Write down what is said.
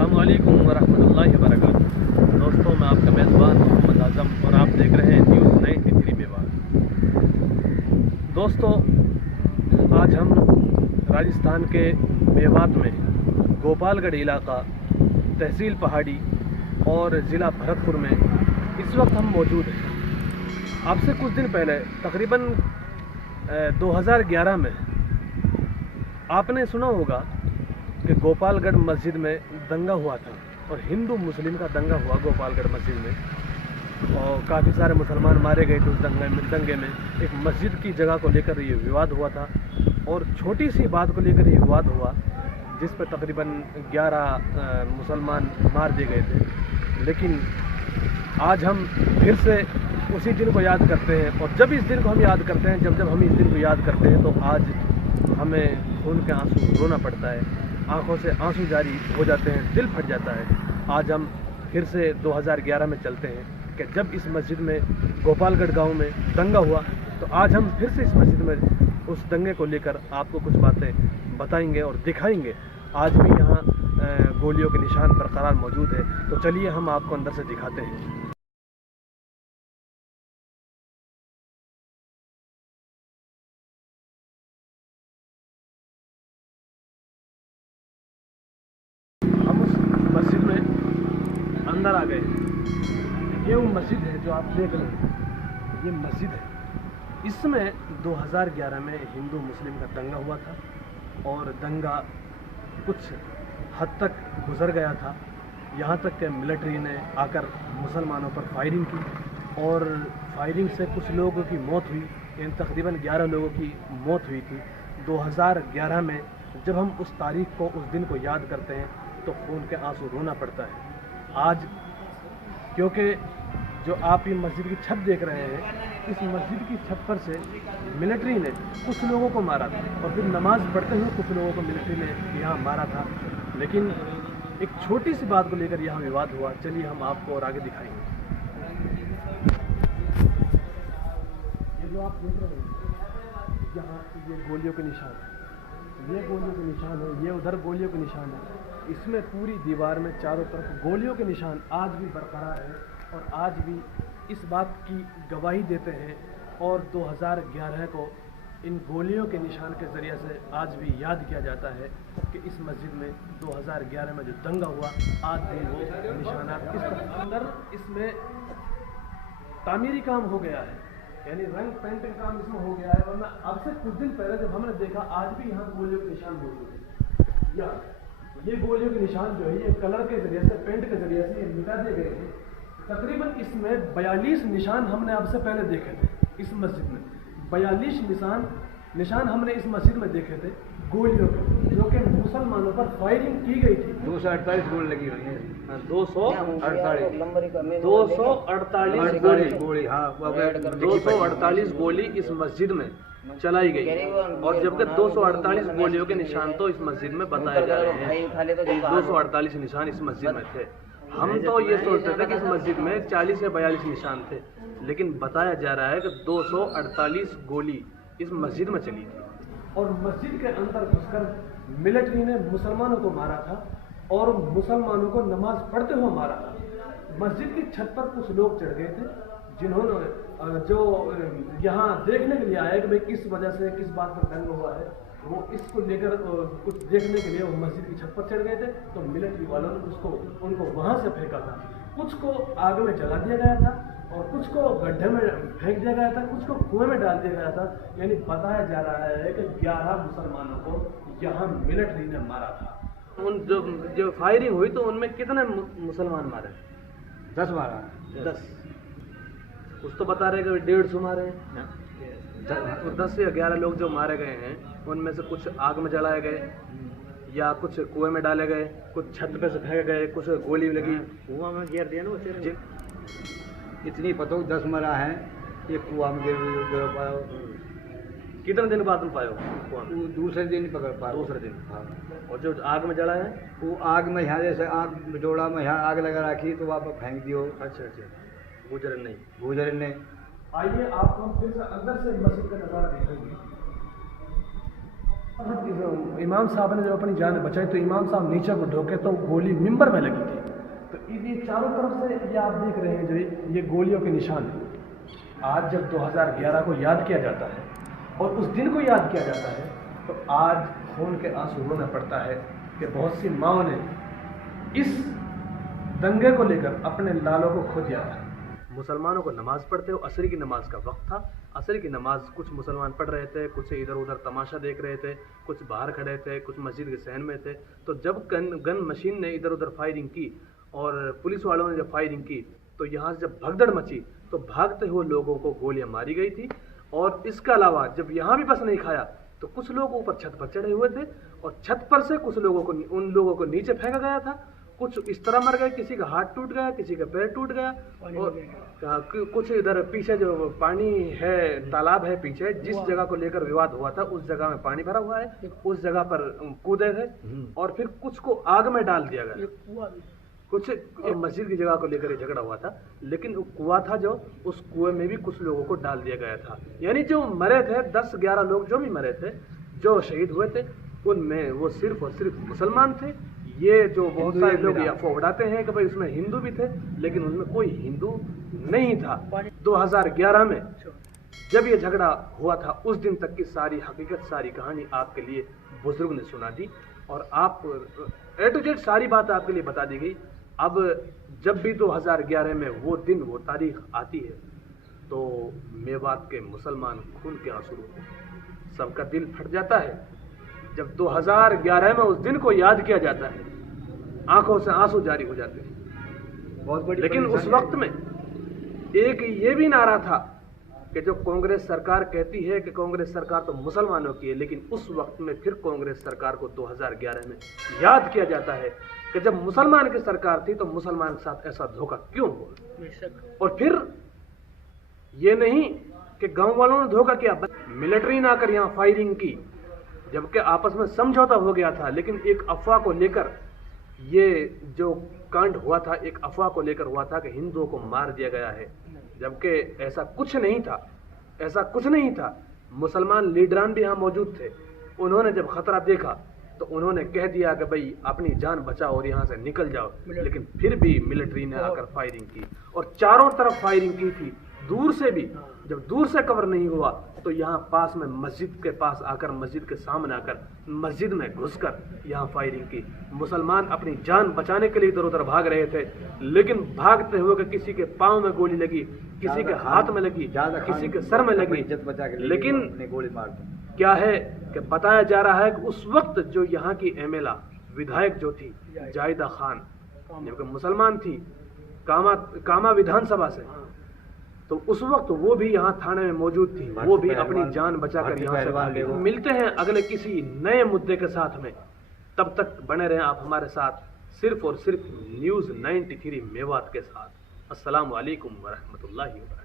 अस्सलामुअलैकुम वरहमतुल्लाहि वबरकातुहू। दोस्तों, मैं आपका मेज़बान मोहम्मद आज़म और आप देख रहे हैं न्यूज़ 93 मेवात। दोस्तों, आज हम राजस्थान के मेवात में गोपालगढ़ इलाका, तहसील पहाड़ी और ज़िला भरतपुर में इस वक्त हम मौजूद हैं। आपसे कुछ दिन पहले तकरीबन 2011 में आपने सुना होगा कि गोपालगढ़ मस्जिद में दंगा हुआ था और हिंदू मुस्लिम का दंगा हुआ गोपालगढ़ मस्जिद में, और काफ़ी सारे मुसलमान मारे गए थे उस दंगे में। एक मस्जिद की जगह को लेकर ये विवाद हुआ था और छोटी सी बात को लेकर ये विवाद हुआ जिस पर तकरीबन 11 मुसलमान मार दिए गए थे। लेकिन आज हम फिर से उसी दिन को याद करते हैं, और जब इस दिन को हम याद करते हैं, जब हम इस दिन को याद करते हैं तो आज हमें खून के आंसू रोना पड़ता है, आंखों से आंसू जारी हो जाते हैं, दिल फट जाता है। आज हम फिर से 2011 में चलते हैं कि जब इस मस्जिद में गोपालगढ़ गांव में दंगा हुआ, तो आज हम फिर से इस मस्जिद में उस दंगे को लेकर आपको कुछ बातें बताएंगे और दिखाएंगे। आज भी यहाँ गोलियों के निशान बरकरार मौजूद है, तो चलिए हम आपको अंदर से दिखाते हैं। हम उस मस्जिद में अंदर आ गए। ये वो मस्जिद है जो आप देख रहे हैं, ये मस्जिद है। इसमें 2011 में हिंदू मुस्लिम का दंगा हुआ था और दंगा कुछ हद तक गुजर गया था। यहाँ तक कि मिलिट्री ने आकर मुसलमानों पर फायरिंग की और फायरिंग से कुछ लोगों की मौत हुई, यानी तकरीबन 11 लोगों की मौत हुई थी 2011 में। जब हम उस तारीख को, उस दिन को याद करते हैं तो खून के आंसू रोना पड़ता है। आज क्योंकि जो आप ये मस्जिद की छत देख रहे हैं, इस मस्जिद की छत पर से मिलिट्री ने कुछ लोगों को मारा था और फिर नमाज पढ़ते हुए कुछ लोगों को मिलिट्री ने यहाँ मारा था। लेकिन एक छोटी सी बात को लेकर यहाँ विवाद हुआ। चलिए हम आपको और आगे दिखाएंगे। ये जो आप देख रहे हैं, यहाँ ये गोलियों के निशान है, ये गोलियों के निशान है, ये उधर गोलियों के निशान है। इसमें पूरी दीवार में चारों तरफ गोलियों के निशान आज भी बरकरार है और आज भी इस बात की गवाही देते हैं। और 2011 को इन गोलियों के निशान के ज़रिए से आज भी याद किया जाता है कि इस मस्जिद में 2011 में जो दंगा हुआ, आज भी वो निशानात इस अंदर इसमें तामीरी काम हो गया है, यानी रंग पेंटिंग काम इसमें हो गया है। वरना अब से कुछ दिन पहले जब हमने देखा, आज भी यहाँ गोलियों के निशान मौजूद है। ये गोलियों के निशान जो है, ये कलर के जरिए से, पेंट के जरिए से ये मिटा दिए गए थे। तकरीबन इसमें 42 निशान हमने अब से पहले देखे थे इस मस्जिद में। 42 निशान हमने इस मस्जिद में देखे थे गोलियों के, जो कि मुसलमानों पर फायरिंग की गई थी। 248 गोली लगी हुई है। 248 गोली इस मस्जिद में चलाई गई, और जबकि 248 गोलियों के निशान तो इस मस्जिद में बताए जा रहे हैं। 248 निशान इस मस्जिद में थे। हम तो ये सोचते थे कि इस मस्जिद में 40 या 42 निशान थे, लेकिन बताया जा रहा है कि 248 गोली इस मस्जिद में चली थी। और मस्जिद के अंदर घुसकर मिलिट्री ने मुसलमानों को मारा था और मुसलमानों को नमाज पढ़ते हुए मारा था। मस्जिद की छत पर कुछ लोग चढ़ गए थे, जिन्होंने जो यहाँ देखने के लिए आए कि भाई किस वजह से, किस बात पर दंगा हुआ है, वो इसको लेकर कुछ देखने के लिए वो मस्जिद की छत पर चढ़ गए थे। तो मिलिट्री वालों ने उनको वहाँ से फेंका था। कुछ को आग में जला दिया गया था और कुछ को गड्ढे में फेंक दिया गया था, कुछ को कुएं में डाल दिया गया था। यानी बताया जा रहा है कि 11 मुसलमानों को यहाँ मिलिट्री ने मारा था। उन जो फायरिंग हुई तो उनमें कितने मुसलमान मारे? 10 मारा। 10। कुछ तो बता रहे कि 150 मारे हैं। 10 या 11 लोग जो मारे गए हैं, उनमें से कुछ आग में जलाए गए या कुछ कुएं में डाले गए, कुछ छत पे से फेंके गए, कुछ गोली लगी कुआं में गिर दिया ना। इतनी पता 10 मरा है, ये कुआं में गिर पाया। कितने दिन बाद में पायो? दूसरे दिन पकड़ पाया। दूसरे दिन। हाँ। और जो आग में जला है, वो आग में यहाँ जैसे आग जोड़ा में यहाँ आग लगा रखी तो वहाँ पर फेंक दियो। अच्छा, गुजर नहीं। आइए आपको हम फिर से अंदर से मस्जिद का नज़ारा देखेंगे। इमाम साहब ने जब अपनी जान बचाई तो इमाम साहब नीचे को ढोके तो गोली मिंबर में लगी थी। तो ये चारों तरफ से ये आप देख रहे हैं जो ये गोलियों के निशान हैं। आज जब 2011 को याद किया जाता है और उस दिन को याद किया जाता है तो आज खून के आंसू रोना पड़ता है कि बहुत सी माँओं ने इस दंगे को लेकर अपने लालों को खो दिया था। मुसलमानों को नमाज पढ़ते हो, असर की नमाज का वक्त था। असर की नमाज कुछ मुसलमान पढ़ रहे थे, कुछ इधर उधर तमाशा देख रहे थे, कुछ बाहर खड़े थे, कुछ मस्जिद के सहन में थे। तो जब गन मशीन ने इधर उधर फायरिंग की और पुलिस वालों ने जब फायरिंग की तो यहाँ से जब भगदड़ मची तो भागते हुए लोगों को गोलियां मारी गई थी। और इसके अलावा जब यहाँ भी बस नहीं खाया तो कुछ लोग ऊपर छत पर चढ़े हुए थे और छत पर से कुछ लोगों को उन लोगों को नीचे फेंका गया था। कुछ इस तरह मर गए, किसी का हाथ टूट गया, किसी का पैर टूट गया। और कुछ इधर पीछे जो पानी है, तालाब है पीछे, जिस जगह को लेकर विवाद हुआ था उस जगह में पानी भरा हुआ है, उस जगह पर कूदे थे। और फिर कुछ को आग में डाल दिया गया। कुछ मस्जिद की जगह को लेकर झगड़ा हुआ था, लेकिन कुआं था जो, उस कुएं में भी कुछ लोगों को डाल दिया गया था। यानी जो मरे थे 10-11 लोग जो भी मरे थे, जो शहीद हुए थे, उनमें वो सिर्फ और सिर्फ मुसलमान थे। ये जो बहुत सारे लोग अफवाह उड़ाते हैं कि भाई उसमें हिंदू भी थे, लेकिन उनमें कोई हिंदू नहीं था। 2011 में जब ये झगड़ा हुआ था उस दिन तक की सारी हकीकत, सारी कहानी आपके लिए बुजुर्ग ने सुना दी और आप A to Z सारी बात आपके लिए बता दी गई। अब जब भी 2011 में वो दिन, वो तारीख आती है तो मेवात के मुसलमान खून के आंसू सबका दिल फट जाता है। जब 2011 में उस दिन को याद किया जाता है, आंखों से आंसू जारी हो जाते हैं। बहुत बड़ी लेकिन उस वक्त में एक ये भी नारा था कि जो कांग्रेस सरकार कहती है कि कांग्रेस सरकार तो मुसलमानों की है, लेकिन उस वक्त में फिर कांग्रेस सरकार को 2011 में याद किया जाता है कि जब मुसलमान की सरकार थी तो मुसलमान के साथ ऐसा धोखा क्यों हुआ। और फिर ये नहीं कि गांव वालों ने धोखा किया, मिलिट्री ने आकर यहाँ फायरिंग की, जबकि आपस में समझौता हो गया था। लेकिन एक अफवाह को लेकर ये जो कांड हुआ था, एक अफवाह को लेकर हुआ था कि हिंदुओं को मार दिया गया है, जबकि ऐसा कुछ नहीं था। ऐसा कुछ नहीं था। मुसलमान लीडरान भी यहाँ मौजूद थे। उन्होंने जब खतरा देखा तो उन्होंने कह दिया कि भाई अपनी जान बचाओ और यहाँ से निकल जाओ। लेकिन फिर भी मिलिट्री ने आकर फायरिंग की और चारों तरफ फायरिंग की थी, दूर से भी। जब दूर से कवर नहीं हुआ तो यहाँ पास में मस्जिद के पास आकर, मस्जिद के सामने आकर, मस्जिद में घुसकर यहाँ फायरिंग की। मुसलमान अपनी जान बचाने के लिए इधर उधर भाग रहे थे, लेकिन भागते हुए किसी के पांव में गोली लगी, किसी के हाथ में लगी, किसी के सर में लगी। लेकिन गोली मार दी। क्या है कि बताया जा रहा है कि उस वक्त जो यहाँ की एमएलए विधायक जो थी जाहिदा खान, जबकि मुसलमान थी, कामा विधानसभा से, तो उस वक्त वो भी यहाँ थाने में मौजूद थी। वो भी अपनी जान बचाकर यहाँ से भागी। मिलते हैं अगले किसी नए मुद्दे के साथ में। तब तक बने रहें आप हमारे साथ, सिर्फ और सिर्फ न्यूज़ 93 मेवात के साथ। अस्सलाम वालेकुम व रहमतुल्लाहि व बरकातहू।